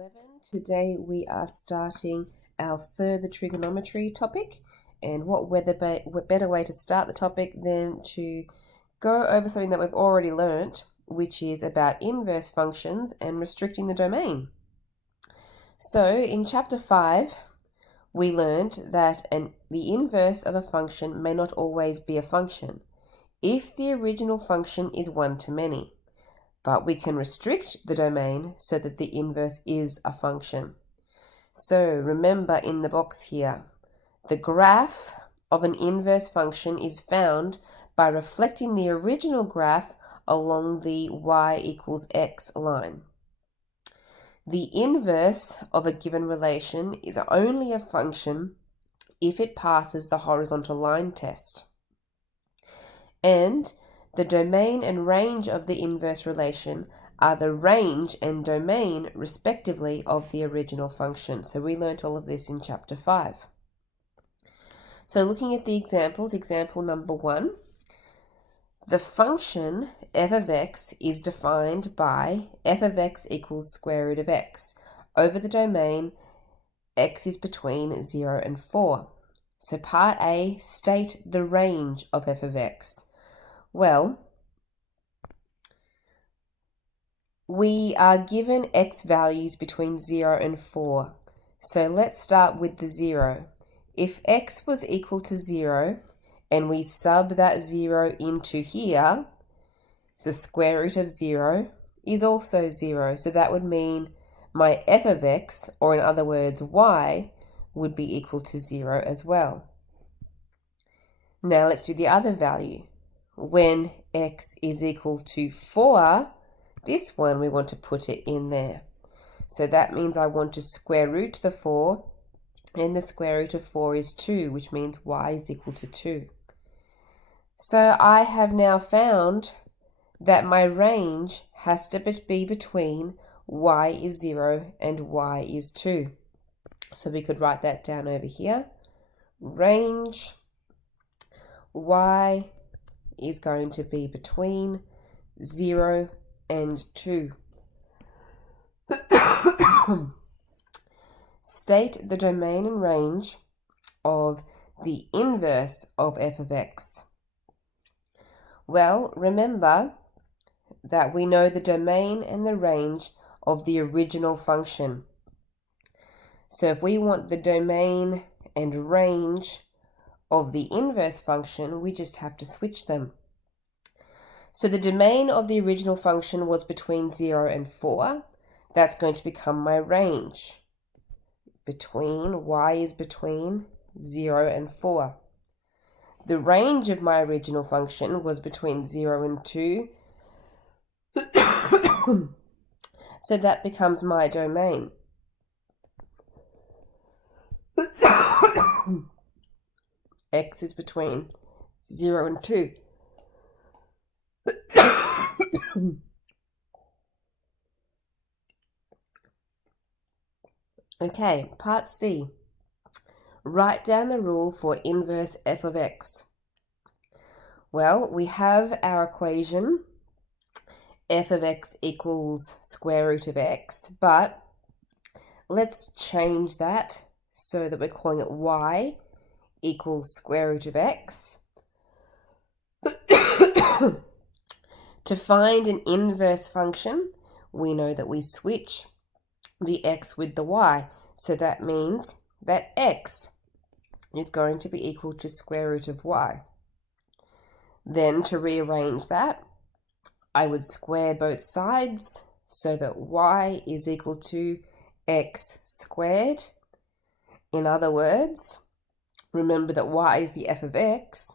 11. Today we are starting our further trigonometry topic, and what better way to start the topic than to go over something that we've already learnt, which is about inverse functions and restricting the domain. So in chapter 5 we learned that the inverse of a function may not always be a function if the original function is one-to-many. But we can restrict the domain so that the inverse is a function. So remember in the box here, the graph of an inverse function is found by reflecting the original graph along the y equals x line. The inverse of a given relation is only a function if it passes the horizontal line test. And the domain and range of the inverse relation are the range and domain, respectively, of the original function. So we learnt all of this in chapter 5. So looking at the examples, example number 1, the function f of x is defined by f of x equals square root of x. Over the domain, x is between 0 and 4. So part A, state the range of f of x. Well, we are given x values between 0 and 4. So let's start with the 0. If x was equal to 0 and we sub that 0 into here, the square root of 0 is also 0. So that would mean my f of x, or in other words y, would be equal to 0 as well. Now let's do the other value. When x is equal to 4, this one we want to put it in there. So that means I want to square root the 4, and the square root of 4 is 2, which means y is equal to 2. So I have now found that my range has to be between y is 0 and y is 2. So we could write that down over here. Range y is going to be between 0 and 2. State the domain and range of the inverse of f of x. Well, remember that we know the domain and the range of the original function. So if we want the domain and range of the inverse function, we just have to switch them. So the domain of the original function was between 0 and 4. That's going to become my range. Y is between 0 and 4. The range of my original function was between 0 and 2. So that becomes my domain. X is between 0 and 2. Okay, part C. Write down the rule for inverse f of x. Well, we have our equation f of x equals square root of x, but let's change that so that we're calling it y equals square root of x. To find an inverse function, we know that we switch the x with the y. So that means that x is going to be equal to square root of y. Then to rearrange that, I would square both sides so that y is equal to x squared. In other words, remember that y is the f of x.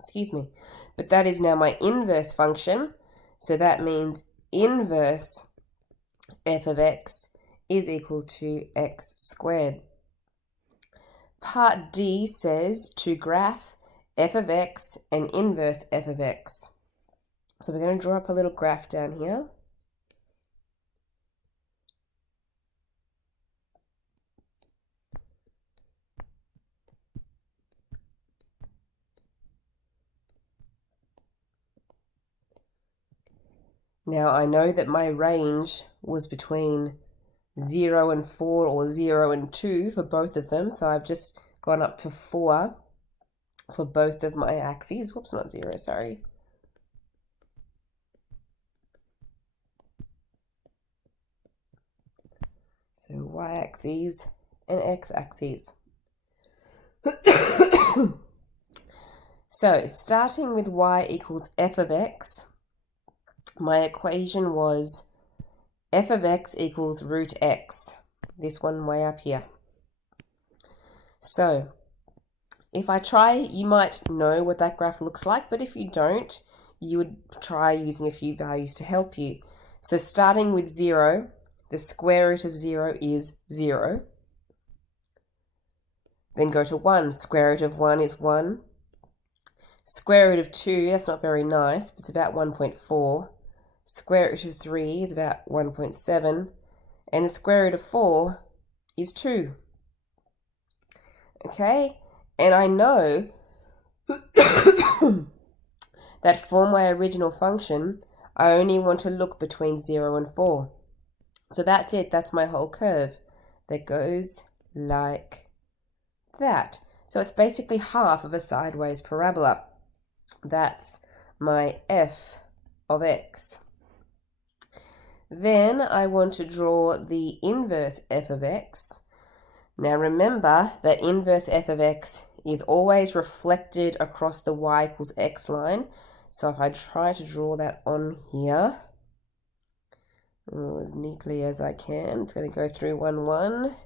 Excuse me. But that is now my inverse function. So that means inverse f of x is equal to x squared. Part D says to graph f of x and inverse f of x. So we're going to draw up a little graph down here. Now I know that my range was between 0 and 4 or 0 and 2 for both of them, so I've just gone up to 4 for both of my axes. Whoops, not 0, sorry. So y-axis and x-axis. So starting with y equals f of x, my equation was f of x equals root x, this one way up here. So if I try, you might know what that graph looks like, but if you don't, you would try using a few values to help you. So starting with 0, the square root of 0 is 0. Then go to 1, square root of 1 is 1. Square root of 2, that's not very nice, but it's about 1.4. Square root of 3 is about 1.7. And the square root of 4 is 2. Okay? And I know that for my original function, I only want to look between 0 and 4. So that's it. That's my whole curve that goes like that. So it's basically half of a sideways parabola. That's my f of x. Then I want to draw the inverse f of x. Now remember that inverse f of x is always reflected across the y equals x line. So if I try to draw that on here, as neatly as I can, it's going to go through 1, 1,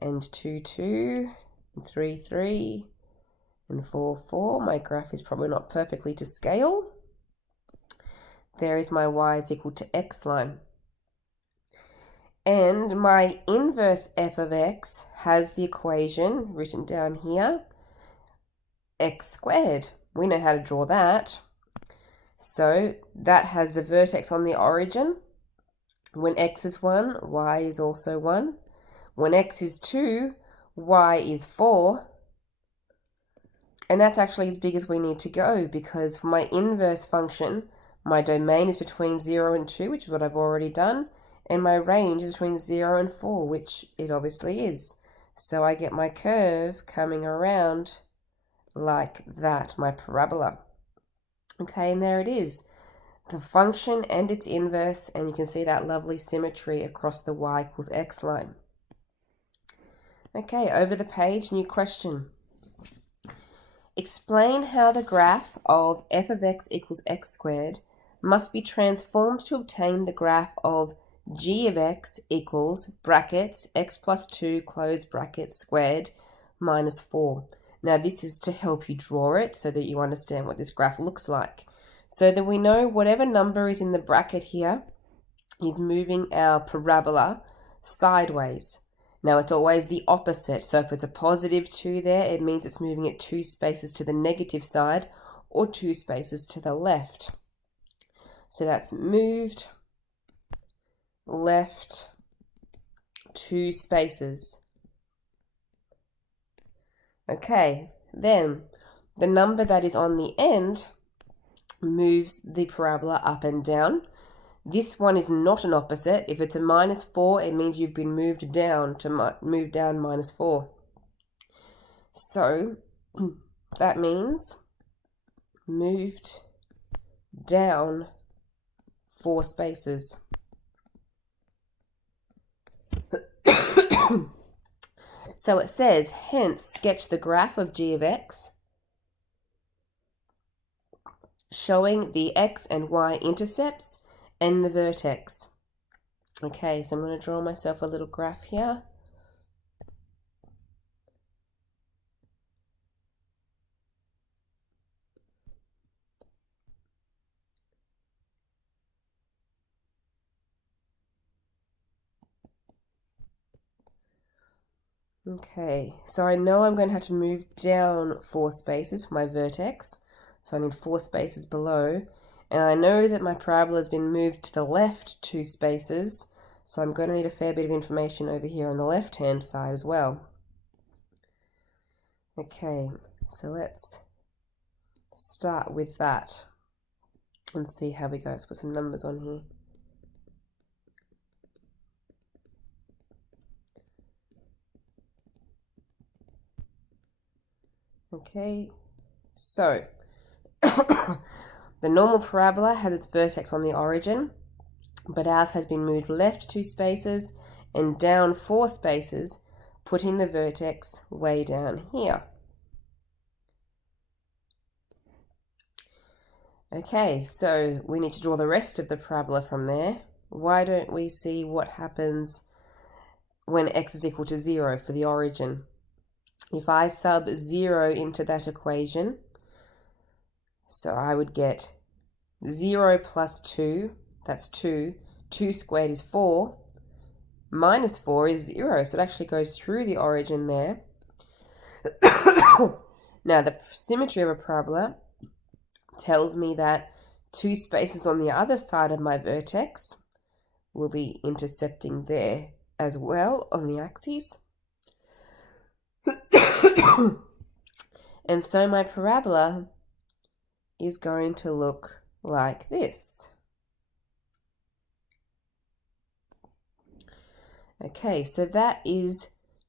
and 2, 2, and 3, 3, and 4, 4. My graph is probably not perfectly to scale. There is my y is equal to x line. And my inverse f of x has the equation written down here, x squared. We know how to draw that. So that has the vertex on the origin. When x is 1, y is also 1. When x is 2, y is 4. And that's actually as big as we need to go, because for my inverse function, my domain is between 0 and 2, which is what I've already done. And my range is between 0 and 4, which it obviously is. So I get my curve coming around like that, my parabola. Okay, and there it is. The function and its inverse, and you can see that lovely symmetry across the y equals x line. Okay, over the page, new question. Explain how the graph of f of x equals x squared must be transformed to obtain the graph of g of x equals brackets x plus 2 close brackets squared minus 4. Now this is to help you draw it so that you understand what this graph looks like. So that we know whatever number is in the bracket here is moving our parabola sideways. Now it's always the opposite. So if it's a positive 2 there, it means it's moving it 2 spaces to the negative side or 2 spaces to the left. So that's moved left 2 spaces. Okay, then the number that is on the end moves the parabola up and down. This one is not an opposite. If it's a minus 4, it means you've been moved down to move down minus 4. So that means moved down 4 spaces. So it says, hence sketch the graph of g of x showing the x and y intercepts and the vertex. Okay, so I'm going to draw myself a little graph here. Okay, so I know I'm going to have to move down 4 spaces for my vertex. So I need 4 spaces below. And I know that my parabola has been moved to the left 2 spaces. So I'm going to need a fair bit of information over here on the left-hand side as well. Okay, so let's start with that. Let's see how we go. Let's put some numbers on here. Okay, so the normal parabola has its vertex on the origin, but ours has been moved left 2 spaces and down 4 spaces, putting the vertex way down here. Okay, so we need to draw the rest of the parabola from there. Why don't we see what happens when x is equal to 0 for the origin? If I sub 0 into that equation, so I would get 0 plus 2, that's 2. 2 squared is 4. Minus 4 is 0, so it actually goes through the origin there. Now, the symmetry of a parabola tells me that 2 spaces on the other side of my vertex will be intersecting there as well on the axes. And so my parabola is going to look like this. Okay, so that is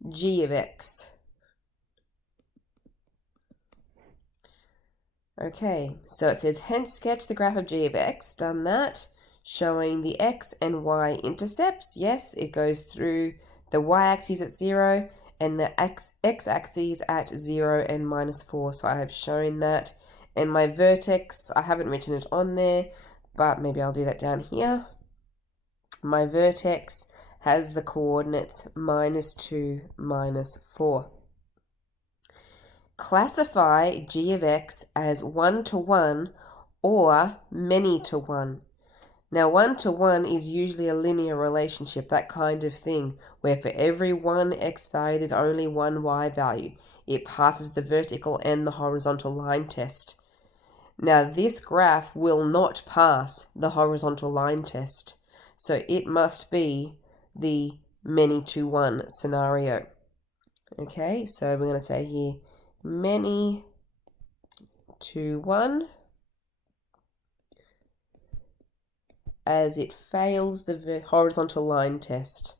g of x. Okay, so it says, hence sketch the graph of g of x. Done that, showing the x and y intercepts. Yes, it goes through the y-axis at 0 and the x-axis at 0 and minus 4. So I have shown that. And my vertex, I haven't written it on there, but maybe I'll do that down here. My vertex has the coordinates minus 2, minus 4. Classify g of x as 1 to 1 or many to 1. Now 1 to 1 is usually a linear relationship, that kind of thing, where for every one x value there's only one y value. It passes the vertical and the horizontal line test. Now this graph will not pass the horizontal line test, so it must be the many to 1 scenario. Okay, so we're going to say here many to 1 as it fails the horizontal line test.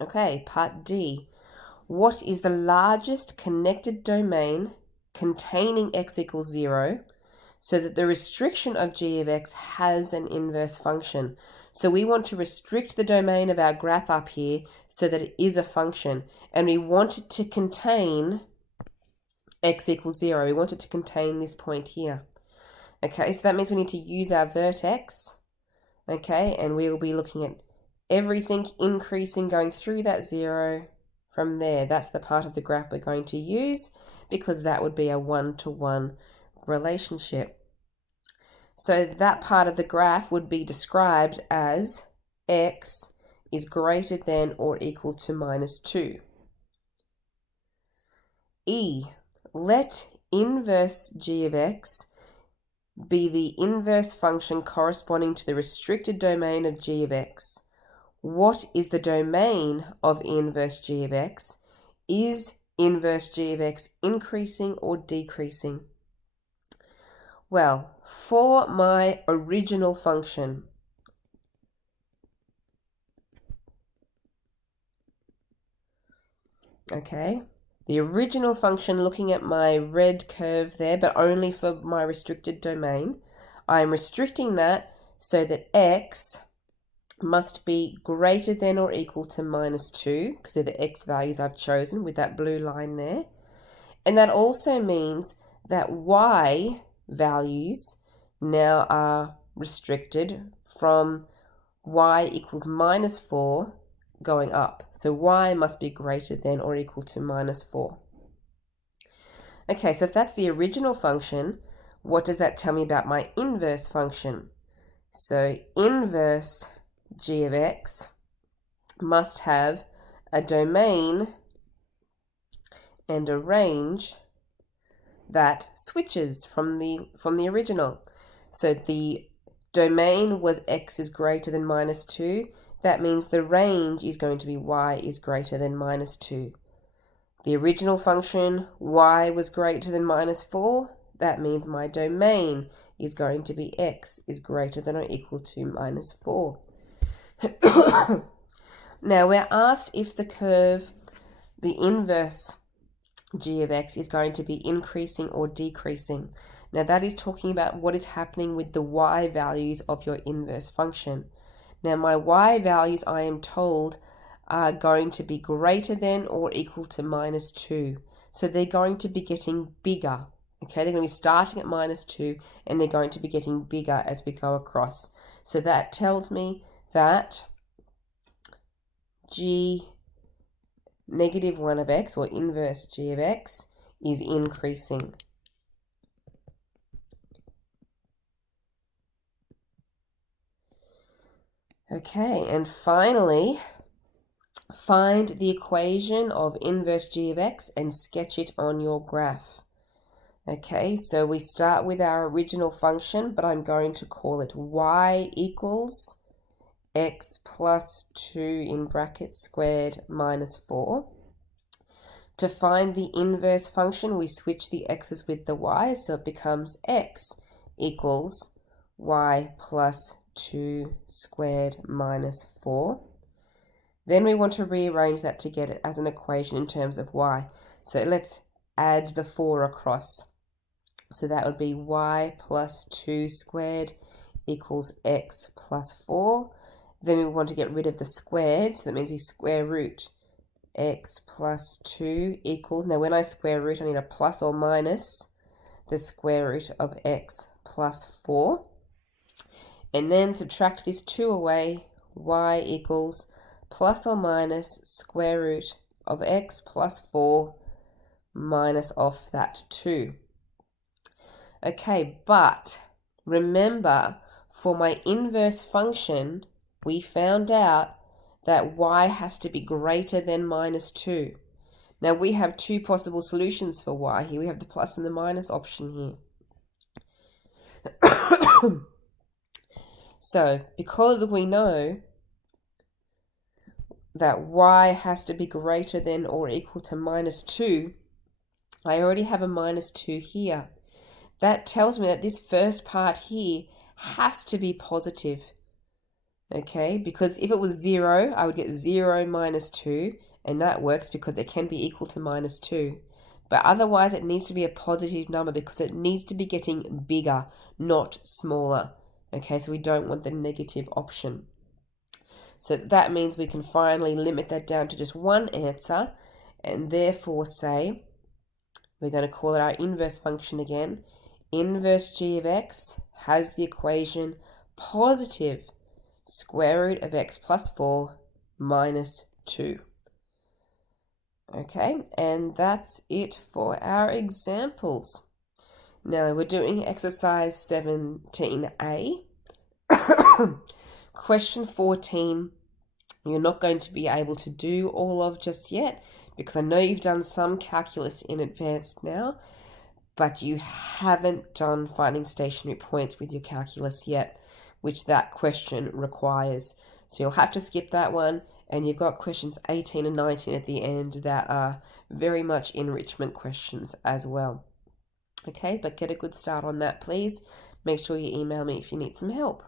Okay, part D. What is the largest connected domain containing x equals 0 so that the restriction of g of x has an inverse function? So we want to restrict the domain of our graph up here so that it is a function, and we want it to contain x equals 0. We want it to contain this point here. Okay, so that means we need to use our vertex. Okay, and we will be looking at everything increasing, going through that 0 from there. That's the part of the graph we're going to use, because that would be a 1 to 1 relationship. So that part of the graph would be described as x is greater than or equal to minus 2. E. Let inverse g of x be the inverse function corresponding to the restricted domain of g of x. What is the domain of inverse g of x? Is inverse g of x increasing or decreasing? Well, for my original function, okay, the original function, looking at my red curve there, but only for my restricted domain, I'm restricting that so that x must be greater than or equal to minus 2, because they're the x values I've chosen with that blue line there. And that also means that y values now are restricted from y equals minus 4 going up. So y must be greater than or equal to minus 4. Okay, so if that's the original function, what does that tell me about my inverse function? So inverse g of x must have a domain and a range that switches from the original. So the domain was x is greater than minus 2. that means the range is going to be y is greater than minus 2. The original function, y was greater than minus 4. That means my domain is going to be x is greater than or equal to minus 4. Now we're asked if the curve, the inverse g of x, is going to be increasing or decreasing. Now that is talking about what is happening with the y values of your inverse function. Now my y values, I am told, are going to be greater than or equal to minus 2. So they're going to be getting bigger. Okay, they're going to be starting at minus 2 and they're going to be getting bigger as we go across. So that tells me that g negative 1 of x, or inverse g of x, is increasing. Okay, and finally, find the equation of inverse g of x and sketch it on your graph. Okay, so we start with our original function, but I'm going to call it y equals x plus 2 in brackets squared minus 4. To find the inverse function, we switch the x's with the y's, so it becomes x equals y plus 2 squared minus 4. Then we want to rearrange that to get it as an equation in terms of y. So let's add the 4 across. So that would be y plus 2 squared equals x plus 4. Then we want to get rid of the squared, so that means we square root x plus 2 equals, now when I square root I need a plus or minus the square root of x plus 4. And then subtract this 2 away, y equals plus or minus square root of x plus 4 minus off that 2. Okay, but remember, for my inverse function, we found out that y has to be greater than minus 2. Now we have two possible solutions for y here. We have the plus and the minus option here. So, because we know that y has to be greater than or equal to minus 2, I already have a minus 2 here. That tells me that this first part here has to be positive. Okay, because if it was 0, I would get 0 minus 2, and that works because it can be equal to minus 2. But otherwise, it needs to be a positive number because it needs to be getting bigger, not smaller. Okay, so we don't want the negative option. So that means we can finally limit that down to just one answer, and therefore say, we're going to call it our inverse function again. Inverse g of x has the equation positive square root of x plus 4 minus 2. Okay, and that's it for our examples. Now we're doing exercise 17a. Question 14, you're not going to be able to do all of just yet, because I know you've done some calculus in advance now, but you haven't done finding stationary points with your calculus yet, which that question requires. So you'll have to skip that one, and you've got questions 18 and 19 at the end that are very much enrichment questions as well. Okay, but get a good start on that, please. Make sure you email me if you need some help.